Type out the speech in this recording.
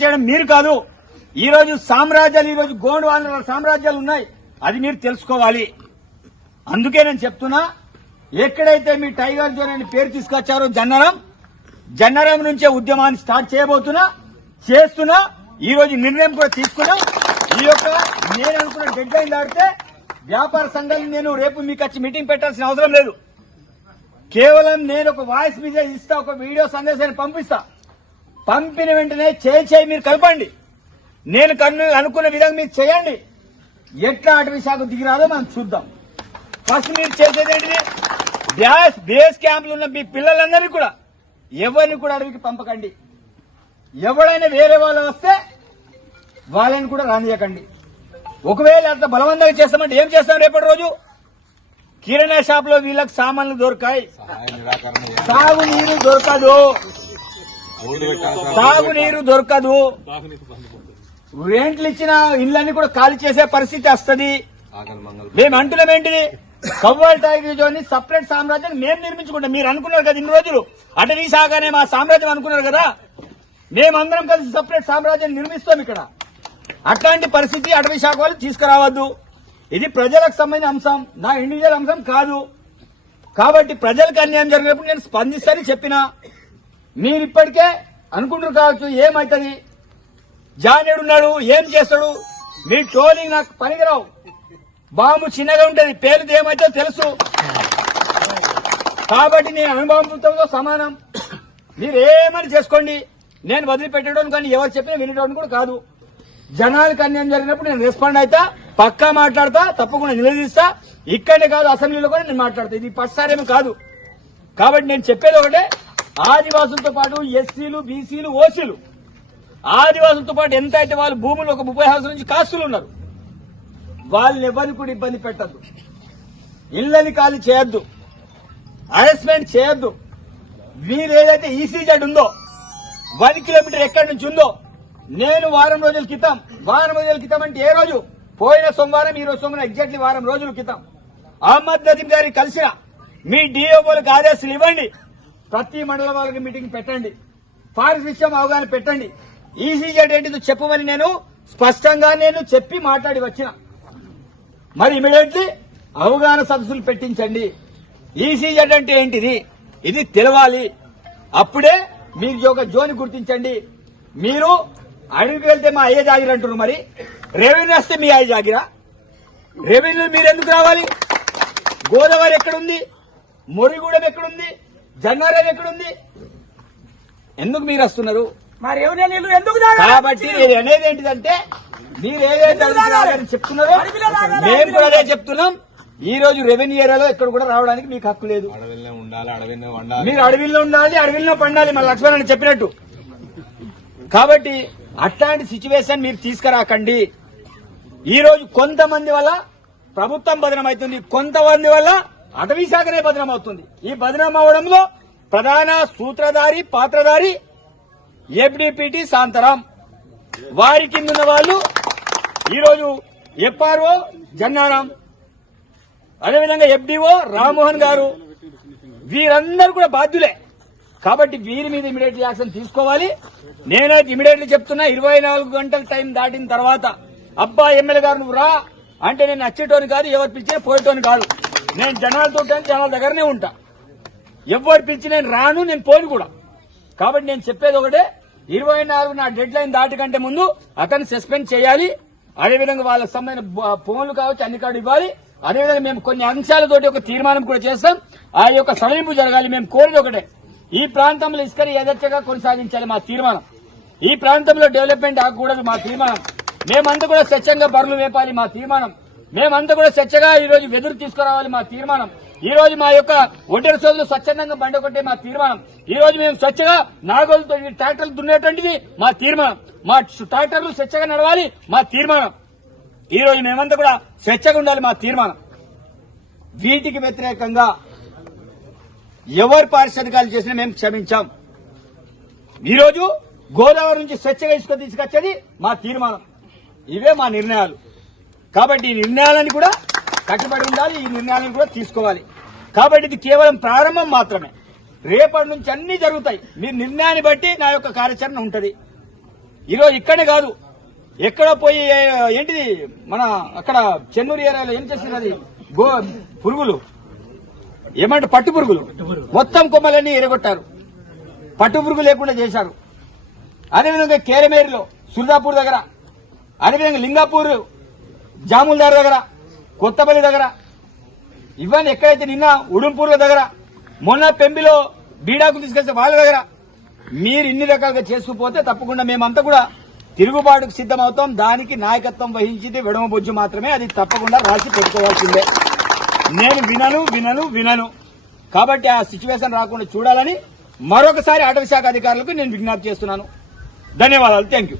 చేయడం మీరు కాదు. ఈ రోజు సామ్రాజ్యాలు, ఈ రోజు గోండ్వాల సామ్రాజ్యాలు ఉన్నాయి, అది మీరు తెలుసుకోవాలి. అందుకే నేను చెప్తున్నా, ఎక్కడైతే మీ టైగర్ జోన్ అని పేరు తీసుకొచ్చారో జన్నరం నుంచే ఉద్యమాన్ని స్టార్ట్ చేస్తున్నా. ఈ రోజు నిర్ణయం కూడా తీసుకున్నాం. ఈ యొక్క నేను అనుకున్న డెడ్ లైన్ దాటితే వ్యాపార సంఘాలు నేను రేపు మీకు వచ్చి మీటింగ్ పెట్టాల్సిన అవసరం లేదు. కేవలం నేను ఒక వాయిస్ మెసేజ్ ఇస్తా, ఒక వీడియో సందేశాన్ని పంపిస్తా. పంపిన వెంటనే చేయి మీరు కలపండి. నేను అనుకున్న విధంగా మీరు చేయండి. ఎట్లా అటవీ శాఖ దిగిరాదో మనం చూద్దాం. ఫస్ట్ మీరు చేసేది ఏంటిది? బేస్ క్యాంపులు ఉన్న మీ పిల్లలందరినీ కూడా ఎవరిని కూడా అడవికి పంపకండి. ఎవడైనా వేరే వాళ్ళు వస్తే వాళ్ళని కూడా రానియకండి. ఒకవేళ అంత బలవంతంగా చేస్తామంటే ఏం చేస్తాం? రేపటి రోజు కిరాణా షాప్ లో వీళ్ళకి సామాన్లు దొరకాయి, తాగునీరు దొరకదు, రెంట్లు ఇచ్చిన ఇళ్లన్నీ కూడా ఖాళీ చేసే పరిస్థితి వస్తుంది. మేము అంటున్నాం ఏంటిది? కవ్వాల్ టైగర్ జోన్ ని సపరేట్ సామ్రాజ్యాన్ని మేము నిర్మించుకుంటాం. మీరు అనుకున్నారు కదా ఇన్ని రోజులు అటవీ శాఖనే మా సామ్రాజ్యం అనుకున్నారు కదా. మేమందరం కలిసి సపరేట్ సామ్రాజ్యాన్ని నిర్మిస్తాం ఇక్కడ. అట్లాంటి పరిస్థితి అటవీ శాఖ వాళ్ళు తీసుకురావద్దు. ఇది ప్రజలకు సంబంధించిన అంశం, నా ఇండివిజువల్ అంశం కాదు. కాబట్టి ప్రజలకు అన్యాయం జరిగినప్పుడు నేను స్పందిస్తానని చెప్పినా. మీరు ఇప్పటికే అనుకుంటారు కావచ్చు ఏమైతుంది, జానేడున్నాడు ఏం చేస్తాడు, మీ ట్రోలింగ్ నాకు పనికిరావు. బాంబు చిన్నగా ఉంటుంది, పేరుది ఏమైతే తెలుసు. కాబట్టి నేను అనుభవంతో సమానం. మీరు ఏమని చేసుకోండి, నేను వదిలిపెట్టడం కానీ ఎవరు చెప్పినా వినడం కూడా కాదు. జనాలకు అన్యాయం జరిగినప్పుడు నేను రెస్పాండ్ అవుతా, పక్కా మాట్లాడతా, తప్పకుండా నిలదీస్తా. ఇక్కడనే కాదు అసెంబ్లీలో కూడా నేను మాట్లాడతా. ఇది ఫస్ట్సారేమో కాదు. కాబట్టి నేను చెప్పేది ఒకటే, ఆదివాసులతో పాటు ఎస్సీలు, బీసీలు, ఓసీలు, ఆదివాసులతో పాటు ఎంత అయితే వాళ్ళు భూములు ఒక 30 హౌసుల నుంచి కాస్తులు ఉన్నారు, వాళ్ళని ఎవరిని కూడా ఇబ్బంది పెట్టద్దు, ఇళ్లని ఖాళీ చేయొద్దు, హరాస్మెంట్ చేయొద్దు. వీరు ఏదైతే ఈసీజెడ్ ఉందో 1 కిలోమీటర్ ఎక్కడి నుంచి ఉందో, నేను వారం రోజుల క్రితం అంటే ఏ రోజు? పోయిన సోమవారం, ఈ రోజు సోమవారం, ఎగ్జాక్ట్లీ వారం రోజుల క్రితం అహ్మద్ నదీం గారికి కలిసిన మీ డిఓలకు ఆదేశాలు ఇవ్వండి. ప్రతి మండల వాళ్ళకి మీటింగ్ పెట్టండి, ఫారెస్ట్ విషయం అవగాహన పెట్టండి. ఈసీజెడ్ ఏంటిదో చెప్పమని నేను స్పష్టంగా చెప్పి మాట్లాడి వచ్చిన. మరి ఇమీడియట్లీ అవగాహన సదస్సులు పెట్టించండి. ఈసీజెడ్ అంటే ఏంటిది ఇది తెలవాలి. అప్పుడే మీరు ఒక జోన్ గుర్తించండి. మీరు అడవికి వెళ్తే మా అయ్యే జాగిర అంటున్నారు, మరి రెవెన్యూ వస్తే మీ అయ్య జాగిరా? రెవెన్యూ మీరు ఎందుకు రావాలి? గోదావరి ఎక్కడుంది? మొరిగూడెం ఎక్కడుంది? జన్నారం ఎక్కడుంది? ఎందుకు మీరు వస్తున్నారు? కాబట్టి నేను అనేది ఏంటిదంటే, మీరు ఏదైతే చెప్తున్నారో మేము కూడా అదే చెప్తున్నాం. ఈ రోజు రెవెన్యూ ఏరియాలో ఎక్కడ కూడా రావడానికి మీకు హక్కు లేదు. మీరు అడవిలో ఉండాలి, అడవిలో పండాలి, మన లక్ష్మణ్ చెప్పినట్టు. కాబట్టి అట్లాంటి సిచ్యువేషన్ మీరు తీసుకురాకండి. ఈ రోజు కొంతమంది వల్ల ప్రభుత్వం బదనమవుతుంది, కొంతమంది వల్ల అటవీ శాఖనే బదనమవుతుంది. ఈ బదనం అవడంలో ప్రధాన సూత్రధారి, పాత్రధారి ఎఫ్డిపిటి శాంతారాం. వారి కింద ఉన్న వాళ్ళు ఈరోజు ఎఫ్ఆర్ఓ జన్నారాం, అదేవిధంగా ఎఫ్డిఓ రామ్మోహన్ గారు, వీరందరూ కూడా బాధ్యులే. కాబట్టి వీరి మీద ఇమీడియట్ యాక్షన్ తీసుకోవాలి. నేనైతే ఇమీడియట్లీ చెప్తున్నా, 24 గంటల టైం దాటిన తర్వాత అబ్బా ఎమ్మెల్యే గారు నువ్వు రా అంటే నేను వచ్చేటోని కాదు, ఎవరు పిలిచినా పోయేటోని కాదు. నేను జనాలతో జనాల దగ్గరనే ఉంటా. ఎవరు పిలిచి నేను రాను, నేను పోను కూడా. కాబట్టి నేను చెప్పేది ఒకటే, 24 నా డెడ్ లైన్ దాటి కంటే ముందు అతన్ని సస్పెండ్ చేయాలి. అదేవిధంగా వాళ్ళకి సంబంధించిన ఫోన్లు కావచ్చు అన్ని కార్డు ఇవ్వాలి. అదేవిధంగా మేము కొన్ని అంశాలతోటి ఒక తీర్మానం కూడా చేస్తాం. ఆ యొక్క సడలింపు జరగాలి. మేము కోరేది ఒకటే, ఈ ప్రాంతంలో ఇసుకని యథేచ్ఛగా కొనసాగించాలి మా తీర్మానం. ఈ ప్రాంతంలో డెవలప్మెంట్ ఆగకూడదు మా తీర్మానం. మేమంతా కూడా స్వచ్ఛంగా బర్రెలు వేపాలి మా తీర్మానం. మేమంతా కూడా స్వచ్ఛగా ఈ రోజు వెదురు తీసుకురావాలి మా తీర్మానం. ఈ రోజు మా యొక్క ఒంటరి సోదరులు స్వచ్ఛందంగా బండి ఒకటే మా తీర్మానం. ఈ రోజు మేము స్వచ్ఛగా నాగోలతో ట్రాక్టర్లు దున్నేటువంటిది మా తీర్మానం. మా ట్రాక్టర్లు స్వచ్ఛగా నడవాలి మా తీర్మానం. ఈ రోజు మేమంతా కూడా స్వచ్ఛగా ఉండాలి మా తీర్మానం. వీటికి వ్యతిరేకంగా ఎవరు పారిశ్రామికాలు చేసినా మేము క్షమించాం. ఈరోజు గోదావరి నుంచి స్వచ్ఛగా ఇసుక తీసుకొచ్చేది మా తీర్మానం. ఇవే మా నిర్ణయాలు. కాబట్టి ఈ నిర్ణయాలను కూడా కట్టుబడి ఉండాలి, ఈ నిర్ణయాలను కూడా తీసుకోవాలి. కాబట్టి ఇది కేవలం ప్రారంభం మాత్రమే. రేపటి నుంచి అన్ని జరుగుతాయి. మీ నిర్ణయాన్ని బట్టి నా యొక్క కార్యాచరణ ఉంటుంది. ఈరోజు ఇక్కడే కాదు, ఎక్కడో పోయి ఏంటిది మన అక్కడ చెన్నూరు ఏరియాలో ఏం చేస్తున్నది పురుగులు ఏమంటే పట్టు పురుగులు మొత్తం కొమ్మలన్నీ ఎరగొట్టారు, పట్టు పురుగు లేకుండా చేశారు. అదేవిధంగా కేరమేరిలో సుల్దాపూర్ దగ్గర, అదేవిధంగా లింగాపూర్ జాముల్దార్ దగ్గర, కొత్తపల్లి దగ్గర, ఇవన్నీ ఎక్కడైతే నిన్న ఉడుంపూర్ల దగ్గర, మొన్న పెంబిలో బీడాకు తీసుకొచ్చే వాళ్ళ దగ్గర మీరు ఇన్ని రకాలుగా చేసుకుపోతే తప్పకుండా మేమంతా కూడా తిరుగుబాటుకు సిద్దమవుతాం. దానికి నాయకత్వం వహించింది వెడమ బొజ్జు మాత్రమే, అది తప్పకుండా రాసి పెట్టుకోవాల్సిందే. నేను వినను కాబట్టి ఆ సిచ్యువేషన్ రాకుండా చూడాలని మరొకసారి అటవీ శాఖ అధికారులకు నేను విజ్ఞప్తి చేస్తున్నాను. ధన్యవాదాలు. Thank you.